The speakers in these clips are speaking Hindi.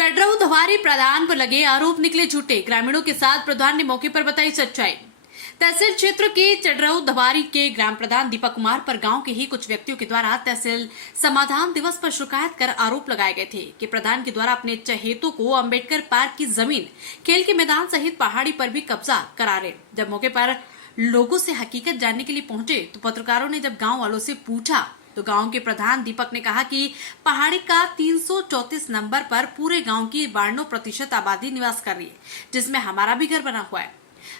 चड्रऊ धवारी प्रधान पर लगे आरोप निकले झूठे। ग्रामीणों के साथ प्रधान ने मौके पर बताई सच्चाई। तहसील क्षेत्र के चड्रऊ धवारी के ग्राम प्रधान दीपक कुमार पर गांव के ही कुछ व्यक्तियों के द्वारा तहसील समाधान दिवस पर शिकायत कर आरोप लगाए गए थे कि प्रधान के द्वारा अपने चहेतों को अंबेडकर पार्क की जमीन, खेल के मैदान सहित पहाड़ी पर भी कब्जा करा रहे। जब मौके पर लोगों से हकीकत जानने के लिए पहुंचे तो पत्रकारों ने जब गाँव वालों से पूछा तो गांव के प्रधान दीपक ने कहा कि पहाड़ी का 334 नंबर पर पूरे गांव की 92% आबादी निवास कर रही है, जिसमें हमारा भी घर बना हुआ है।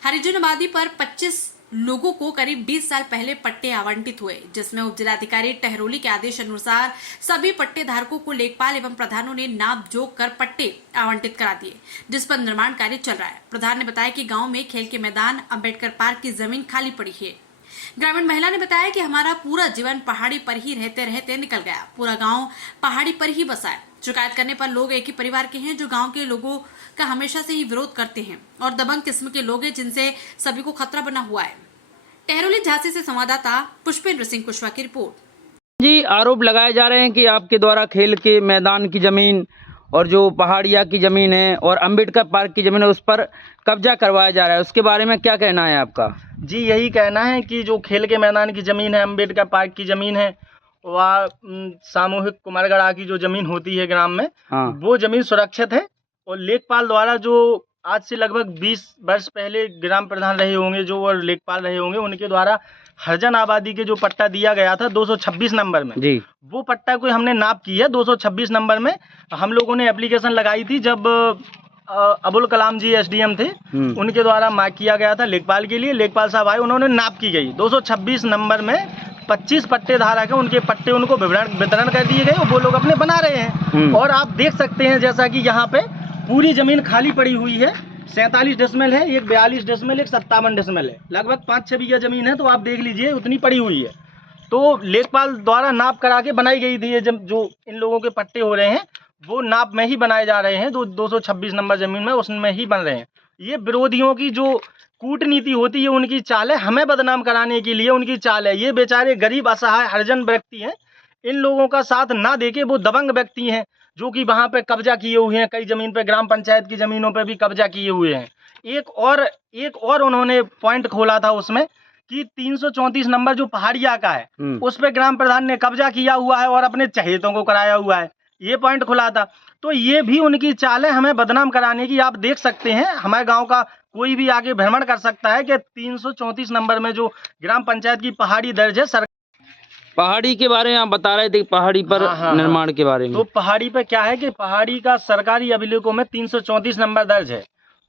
हरिजन आबादी पर 25 लोगों को करीब 20 साल पहले पट्टे आवंटित हुए, जिसमें उप जिलाधिकारी टहरोली के आदेश अनुसार सभी पट्टे धारकों को लेखपाल एवं प्रधानों ने नाप जोक कर पट्टे आवंटित करा दिए, जिस पर निर्माण कार्य चल रहा है। प्रधान ने बताया कि गाँव में खेल के मैदान, अंबेडकर पार्क की जमीन खाली पड़ी है। ग्रामीण महिला ने बताया कि हमारा पूरा जीवन पहाड़ी पर ही रहते रहते निकल गया, पूरा गांव पहाड़ी पर ही बसा है। शिकायत करने पर लोग एक ही परिवार के हैं जो गांव के लोगों का हमेशा से ही विरोध करते हैं और दबंग किस्म के लोग हैं जिनसे सभी को खतरा बना हुआ है। टहरोली झांसी से संवाददाता पुष्पेंद्र सिंह कुशवाहा की रिपोर्ट। जी, आरोप लगाए जा रहे हैं कि आपके द्वारा खेल के मैदान की जमीन और जो पहाड़िया की जमीन है और अंबेडकर पार्क की जमीन है उस पर कब्जा करवाया जा रहा है, उसके बारे में क्या कहना है आपका? जी, यही कहना है कि जो खेल के मैदान की ज़मीन है, अंबेडकर पार्क की ज़मीन है, वह सामूहिक कुमारगढ़ा की जो ज़मीन होती है ग्राम में, वो ज़मीन सुरक्षित है। और लेखपाल द्वारा जो आज से लगभग 20 वर्ष पहले ग्राम प्रधान रहे होंगे, जो और लेखपाल रहे होंगे, उनके द्वारा हरिजन आबादी के जो पट्टा दिया गया था 226 नंबर में जी, वो पट्टा को हमने नाप किया 226 नंबर में। हम लोगों ने एप्लीकेशन लगाई थी जब अबुल कलाम जी एसडीएम थे, उनके द्वारा मार्क किया गया था लेखपाल के लिए। लेखपाल साहब आए, उन्होंने नाप की गई 226 नंबर में 25 पट्टे धारक हैं, उनके पट्टे उनको वितरण कर दिए गए और वो लोग अपने बना रहे हैं। और आप देख सकते हैं जैसा कि यहाँ पे पूरी जमीन खाली पड़ी हुई है। 47 डेसिमल है, एक 42 डेसिमल, एक 57 डेसिमल है, लगभग 5-6 बीघा जमीन है। तो आप देख लीजिए उतनी पड़ी हुई है। तो लेखपाल द्वारा नाप करा के बनाई गई थी। जो इन लोगों के पट्टे हो रहे हैं वो नाप में ही बनाए जा रहे हैं, जो 226 नंबर जमीन में उसमें ही बन रहे हैं। ये विरोधियों की जो कूटनीति होती है, उनकी चाल है, हमें बदनाम कराने के लिए उनकी चाल है। ये बेचारे गरीब असहाय हरिजन व्यक्ति हैं, इन लोगों का साथ ना देके वो दबंग व्यक्ति हैं जो कि वहाँ पे कब्जा किए हुए हैं। कई जमीन पे ग्राम पंचायत की जमीनों पे भी कब्जा किए हुए हैं। एक और उन्होंने पॉइंट खोला था उसमें कि 334 नंबर जो पहाड़िया का है उस पे ग्राम प्रधान ने कब्जा किया हुआ है और अपने चहेतों को कराया हुआ है, ये पॉइंट खुला था। तो ये भी उनकी चाल है हमें बदनाम कराने की। आप देख सकते हैं हमारे गांव का कोई भी आगे भ्रमण कर सकता है कि 334 नंबर में जो ग्राम पंचायत की पहाड़ी दर्ज है। पहाड़ी के बारे में आप बता रहे थे, पहाड़ी पर निर्माण के बारे में। तो पहाड़ी पर क्या है कि पहाड़ी का सरकारी अभिलेखों में 334 नंबर दर्ज है।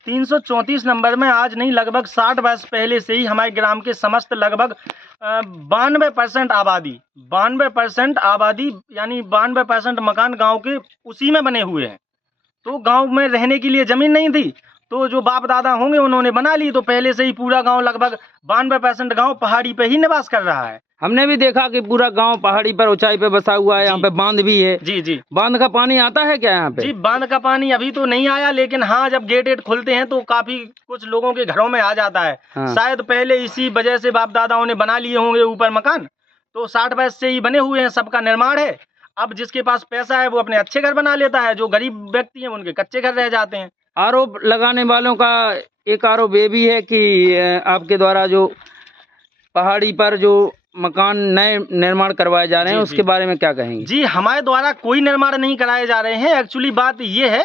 334 नंबर में आज नहीं लगभग 60 वर्ष पहले से ही हमारे ग्राम के समस्त लगभग 92% आबादी यानी 92% मकान गांव के उसी में बने हुए हैं। तो गांव में रहने के लिए ज़मीन नहीं थी, तो जो बाप दादा होंगे उन्होंने बना ली। तो पहले से ही पूरा गांव लगभग 92% गांव पहाड़ी पे ही निवास कर रहा है। हमने भी देखा कि पूरा गांव पहाड़ी पर ऊंचाई पे बसा हुआ है। यहाँ पे बांध भी है। जी जी। बांध का पानी आता है क्या यहाँ पे? जी, बांध का पानी अभी तो नहीं आया, लेकिन हाँ जब गेट खुलते हैं तो काफी कुछ लोगों के घरों में आ जाता है। शायद पहले इसी वजह से बाप दादाओं ने बना लिए होंगे ऊपर मकान। तो 60 वर्ष से ही बने हुए हैं, सबका निर्माण है। अब जिसके पास पैसा है वो अपने अच्छे घर बना लेता है, जो गरीब व्यक्ति हैं उनके कच्चे घर रह जाते हैं। आरोप लगाने वालों का एक आरोप ये भी है कि आपके द्वारा जो पहाड़ी पर जो मकान नए निर्माण करवाए जा रहे हैं उसके बारे में क्या कहेंगे? जी, हमारे द्वारा कोई निर्माण नहीं कराए जा रहे हैं। एक्चुअली बात ये है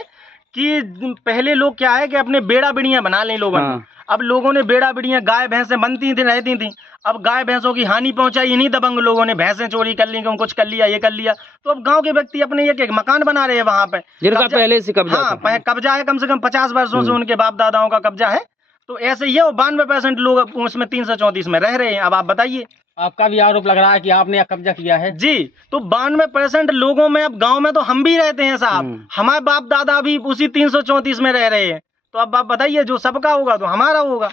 कि पहले लोग क्या है कि अपने बेड़ा बिड़ियां बना लें लोगों ने। अब लोगों ने बेड़ा बिड़ियां, गाय भैंसें बनती थी, रहती थी। अब गाय भैंसों की हानि पहुंचाई इन्हीं दबंग लोगों ने। भैंसें चोरी कर ली, कुछ कर लिया, ये कर लिया। तो अब गांव के व्यक्ति अपने एक मकान बना रहे हैं वहां पे, जिनका पहले से कब्जा कब्जा है, कम से कम 50 वर्षों से उनके बाप दादाओं का कब्जा है। तो ऐसे ही 92% लोग उसमें 334 में रह रहे हैं। अब आप बताइए। आपका भी आरोप लग रहा है कि आपने कब्जा किया है। जी, तो 92% लोगों में, अब गांव में तो हम भी रहते हैं साहब, हमारे बाप दादा भी उसी 334 में रह रहे हैं। तो अब आप बताइए, जो सबका होगा तो हमारा होगा।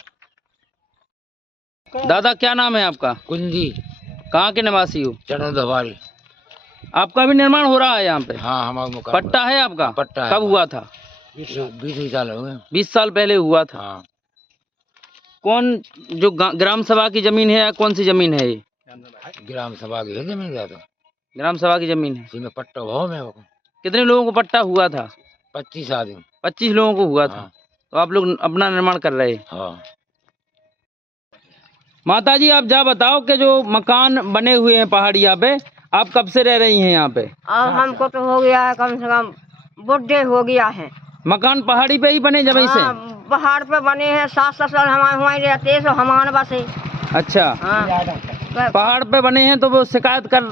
दादा क्या नाम है आपका? कुंजी। कहाँ के निवासी हो? चड्रऊ धवारी। आपका भी निर्माण हो रहा है यहाँ पे? हाँ, हमारा मकान पट्टा है आपका? पट्टा है। कब हुआ था? 20 साल हो गए। 20 साल पहले हुआ था। हाँ। कौन जो ग्राम सभा की जमीन है या कौन सी जमीन है ये? ग्राम सभा की जमीन है। तो ग्राम सभा की जमीन है, इसमें पट्टा भाव में कितने लोगों को पट्टा हुआ था? 25 आदमी। 25 लोगों को हुआ था। हाँ। तो आप लोग अपना निर्माण कर रहे हैं। हाँ। माता जी आप जा बताओ कि जो मकान बने हुए हैं पहाड़िया पे, आप कब से रह रही हैं यहाँ पे? अब हमको तो हो गया है कम से कम बुढ़े हो गया है। मकान पहाड़ी पे ही बने जब से? हाँ, पहाड़ पे बने हैं, सास ससुर हमारे रहते तो हमारे बसे। अच्छा, हाँ, पहाड़ पे बने हैं तो वो शिकायत कर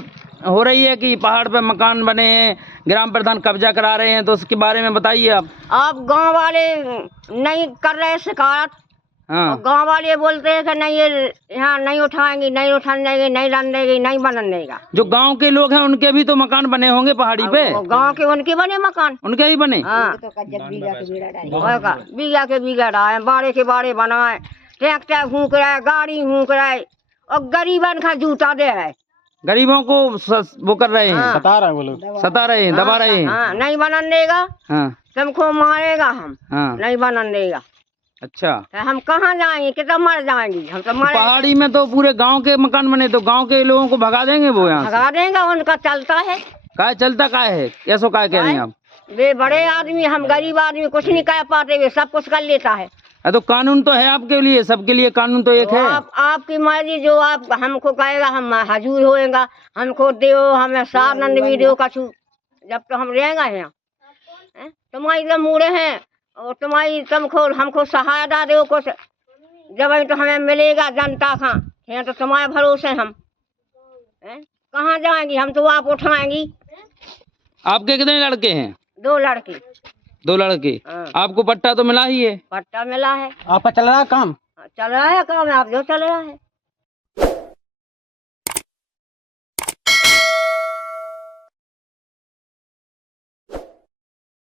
हो रही है कि पहाड़ पे मकान बने हैं, ग्राम प्रधान कब्जा करा रहे हैं, तो उसके बारे में बताइए आप। अब गांव वाले नहीं कर रहे शिकायत। हाँ, गांव वाले बोलते हैं कि नहीं ये यहाँ नहीं उठाएंगे, नहीं उठाने देंगे, नहीं रन देंगे, नहीं बनन देगा। जो गांव के लोग हैं उनके भी तो मकान बने होंगे पहाड़ी पे? गांव के उनके बने मकान, उनके ही बने? हाँ, बीघा के बीघा डाले, बाड़े के बाड़े बनाए, ट्रैक्टर फूंक रहा है, गाड़ी फूंक रहा है, और गरीबन का जूता दे रहा है। गरीबों को वो कर रहे हैं, हाँ। सता रहे हैं, वो लोग सता रहे हैं, दबा रहे हैं। हाँ, नहीं बनन देगा, हाँ, तुमको मारेगा हम, हाँ, नहीं बनन देगा। अच्छा। तो हम कहाँ जाएंगे, कितना मर जाएंगे, हम तो मर पहाड़ी में तो पूरे गांव के मकान बने, तो गांव के लोगों को भगा देंगे वो यहाँ से? भगा देगा, उनका चलता है। काय चलता काय है, कैसो काय कह रही हैं आप? वे बड़े आदमी, हम गरीब आदमी कुछ नहीं कह पाते, वे सब कुछ कर लेता है। तो कानून तो है आपके लिए, सबके लिए कानून तो एक तो है। आपकी मर्जी, जो आप हमको कहेगा हम हजूर होएगा, हमको दो, हमें सानंद भी दो कछु, जब तो हम रहेंगे यहाँ। तुम्हारी तो मूड़े हैं और तुम्हारी तुमको हमको सहायता दो कुछ, जब तो हमें मिलेगा जनता का, यहाँ तो तुम्हारे भरोसे हम कहाँ जाएंगी, हम तो आप उठाएंगी। आपके कितने लड़के हैं? 2 लड़के। 2 लड़के। हाँ। आपको पट्टा तो मिला ही है? पट्टा मिला है। आपका चल रहा है काम? चल रहा है काम, आप जो चल रहा है।